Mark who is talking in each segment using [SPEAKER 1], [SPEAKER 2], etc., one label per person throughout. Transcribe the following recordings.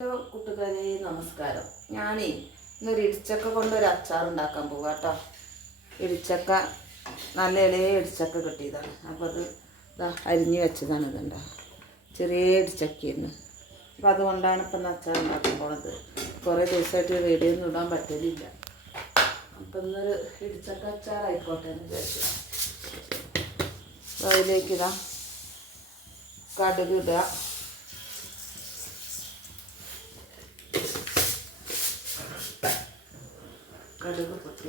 [SPEAKER 1] Hello കൂട്ടുകാരെ നമസ്കാരം. ഞാനേ ഇന്നൊരു ഇടിച്ചക്ക കൊണ്ട് ഒരു അച്ചാർ ഉണ്ടാക്കാൻ പോവാ കേട്ടോ ഇടിച്ചക്ക നല്ല ഇലയെ ഇടിച്ചക്ക കിട്ടിയതാണ്. അപ്പോൾ അത് ഇതാ അരിഞ്ഞ് വെച്ചതാണ് ഇതുണ്ടോ. ചെറിയ ഇടിച്ചക്കയായിരുന്നു. അപ്പോൾ അതുകൊണ്ടാണ് ഇപ്പം അച്ചാർ ഉണ്ടാക്കാൻ പോണത്. കുറേ ദിവസമായിട്ട് റേഡിയോ ഒന്നും ഇടാൻ പറ്റലില്ല. അപ്പം ഇന്നൊരു ഇടിച്ചക്ക അച്ചാർ ആയിക്കോട്ടെ എന്ന് വിചാരിച്ചു. അപ്പോൾ അതിലേക്ക് ഇതാ കടുക് ഇടുക. കടുക് പൊട്ടി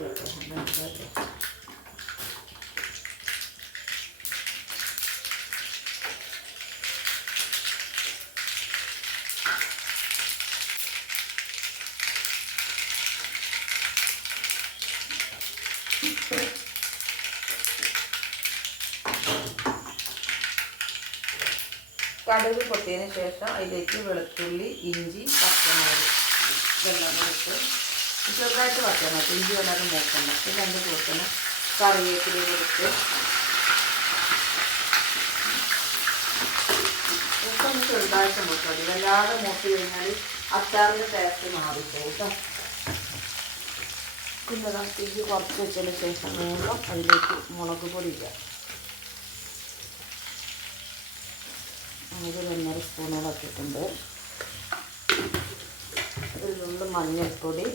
[SPEAKER 1] കടുക് പൊട്ടിയതിന് ശേഷം അതിലേക്ക് വെളുത്തുള്ളി ഇഞ്ചി പച്ചമുളക് വെള്ളം കൂടി ഇട്ട് ചെറുതായിട്ട് വറ്റണം ഇഞ്ചി വല്ലാതെ മൂക്കണം രണ്ട് കൂട്ടണം കറിവേപ്പില കൊടുത്ത് ഉപ്പൊന്ന് ചെറുതായിട്ട് മതി. വല്ലാതെ മൂട്ടി കഴിഞ്ഞാൽ അച്ചാറിന്റെ ടേസ്റ്റ് മാറിപ്പോകും കേട്ടോ പിന്നെ ഇഞ്ചി കുറച്ച് വെച്ചതിന് ശേഷം വീണ്ടും അതിലേക്ക് മുളക് പൊടി ഇല്ല ഒരു ഒന്നര സ്പൂണോളം ഇട്ടിട്ടുണ്ട്. നുള്ളു മഞ്ഞൾപ്പൊടി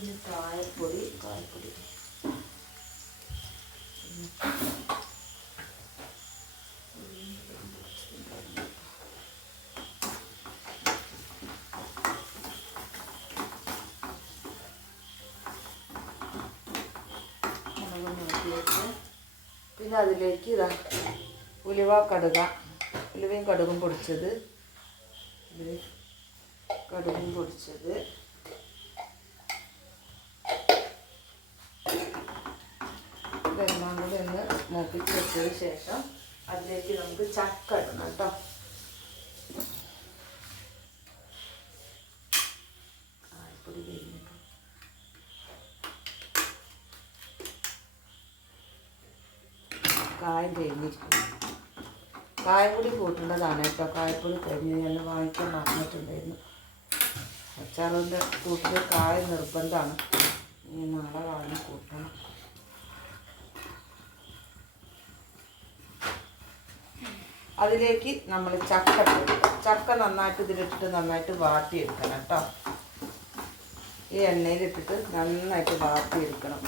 [SPEAKER 1] പിന്നെ കായപ്പൊടി കായപ്പൊടി. പിന്നെ അതിലേക്ക് ഇതാ ഉലുവ കടുക ഉലുവയും കടുകും പൊടിച്ചത്. കടുകും പൊടിച്ചത് ഇതെല്ലാം കൂടി ഒന്ന് മൂപ്പിച്ച് ശേഷം അതിലേക്ക് നമുക്ക് ചക്ക ഇടണം കേട്ടോ. കായപ്പൊടി കഴിഞ്ഞിട്ട് കായം കഴിഞ്ഞിരിക്കും കായപ്പൊടി കൂട്ടേണ്ടതാണ് കേട്ടോ. കായപ്പൊടി കഴിഞ്ഞ് ഞാൻ വാങ്ങിക്കാൻ മറന്നിട്ടുണ്ടായിരുന്നു അച്ചാറിന്റെ കൂട്ടിൽ കായ നിർബന്ധമാണ്. ഇനി നാളെ വാങ്ങി കൂട്ടണം. അതിലേക്ക് നമ്മൾ ചക്ക. ചക്ക നന്നായിട്ട് ഇതിലിട്ടിട്ട് നന്നായിട്ട് വാട്ടിയെടുക്കണം കേട്ടോ. ഈ എണ്ണയിലിട്ടിട്ട് നന്നായിട്ട് വാട്ടിയെടുക്കണം.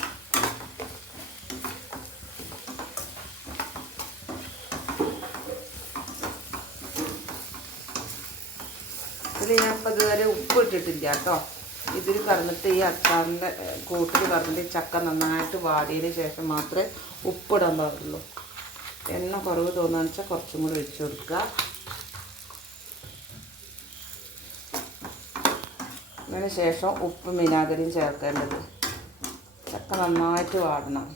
[SPEAKER 1] ഇതിൽ ഞാൻ ഇപ്പോൾ ഇതുവരെ ഉപ്പ് ഇട്ടിട്ടില്ല കേട്ടോ. ഇതിൽ കറന്നിട്ട് ഈ അച്ചാറിന്റെ കൂട്ടിൽ കറന്നിട്ട് ചക്ക നന്നായിട്ട് വാടിയതിന് ശേഷം മാത്രമേ ഉപ്പിടാൻ പാടുള്ളൂ. എണ്ണ കുറവ് തോന്നുകയെന്ന് വെച്ചാൽ കുറച്ചും കൂടി വെച്ച് കൊടുക്കുക. അതിന് ശേഷം ഉപ്പും വിനാഗിരിയും ചേർക്കേണ്ടത്. ചക്ക നന്നായിട്ട് വാടണം.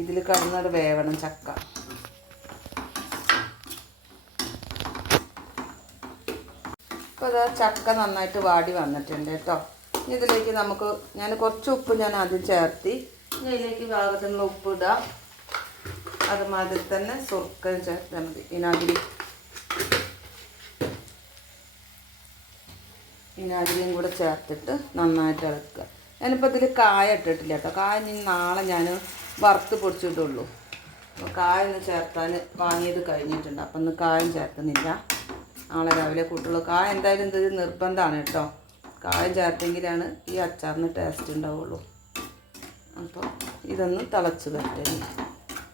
[SPEAKER 1] ഇതിൽ കടന്നത് വേവണം ചക്ക. അപ്പോൾ അതാ ചക്ക നന്നായിട്ട് വാടി വന്നിട്ടുണ്ട് കേട്ടോ. ഇതിലേക്ക് നമുക്ക് ഞാൻ കുറച്ച് ഉപ്പ് ഞാൻ ആദ്യം ചേർത്തി. ഇതിലേക്ക് പാകത്തിനുള്ള ഉപ്പ് ഇടാം. അതുമാതിരി തന്നെ സുർക്കം ചേർത്താൽ മതി വിനാഗിരി. വിനാഗിരിയും കൂടെ ചേർത്തിട്ട് നന്നായിട്ട് ഇളക്കുക. ഞാനിപ്പോൾ ഇതിൽ കായ ഇട്ടിട്ടില്ല കേട്ടോ. കായ ഇനി നാളെ ഞാൻ വറുത്ത് പൊടിച്ചിട്ടുള്ളൂ അപ്പോൾ കായ ഒന്ന് ചേർത്താൻ വാങ്ങിയത് കഴിഞ്ഞിട്ടുണ്ട്. അപ്പം ഇന്ന് കായം ചേർക്കുന്നില്ല. നാളെ രാവിലെ കൂട്ടുള്ളൂ. കായ എന്തായാലും ഇതൊരു നിർബന്ധമാണ് കേട്ടോ. കായം ചേർത്തെങ്കിലാണ് ഈ അച്ചാറിന് ടേസ്റ്റ് ഉണ്ടാവുള്ളൂ. അപ്പോൾ ഇതൊന്ന് തിളച്ച് ഇനി.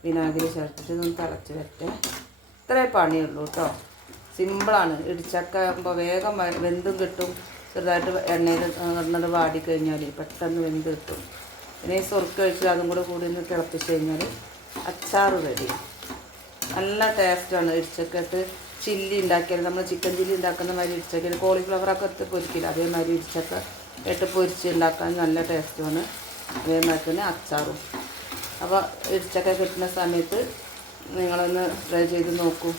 [SPEAKER 1] വിനാഗിരി ചേർത്തിട്ട് ഇതൊന്ന് തിളച്ച് വരട്ടെ. ഇത്രേ പണിയുള്ളൂ കേട്ടോ സിമ്പിളാണ്. ഇടിച്ചക്ക ആകുമ്പോൾ വേഗം വെന്തും കിട്ടും. ചെറുതായിട്ട് എണ്ണയിൽ കിടന്നിട്ട് വാടി കഴിഞ്ഞാൽ പെട്ടെന്ന് വെന്ത് കിട്ടും. പിന്നെ ഈ സ്വർക്ക് കഴിച്ച് അതും കൂടെ കൂടി ഒന്ന് തിളപ്പിച്ച് കഴിഞ്ഞാൽ അച്ചാർ റെഡി. നല്ല ടേസ്റ്റാണ് ഇടിച്ചക്കത്ത് ചില്ലി ഉണ്ടാക്കിയാൽ നമ്മൾ ചിക്കൻ ചില്ലി ഉണ്ടാക്കുന്ന മാതിരി കോളിഫ്ലവർ കോളിഫ്ലവറൊക്കെ എടുത്ത് പൊരിക്കില്ല? അതേമാതിരി ഇടിച്ചക്ക ഇട്ട് പൊരിച്ച് ഉണ്ടാക്കാൻ നല്ല ടേസ്റ്റുമാണ് അതേമാതിരി തന്നെ അച്ചാറും. അപ്പോൾ ഇടിച്ചക്ക കിട്ടുന്ന സമയത്ത് നിങ്ങളൊന്ന് ട്രൈ ചെയ്ത് നോക്കൂ.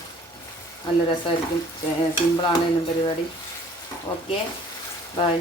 [SPEAKER 1] നല്ല രസമായിരിക്കും സിമ്പിളാണ് ഇതിനും പരിപാടി. Okay bye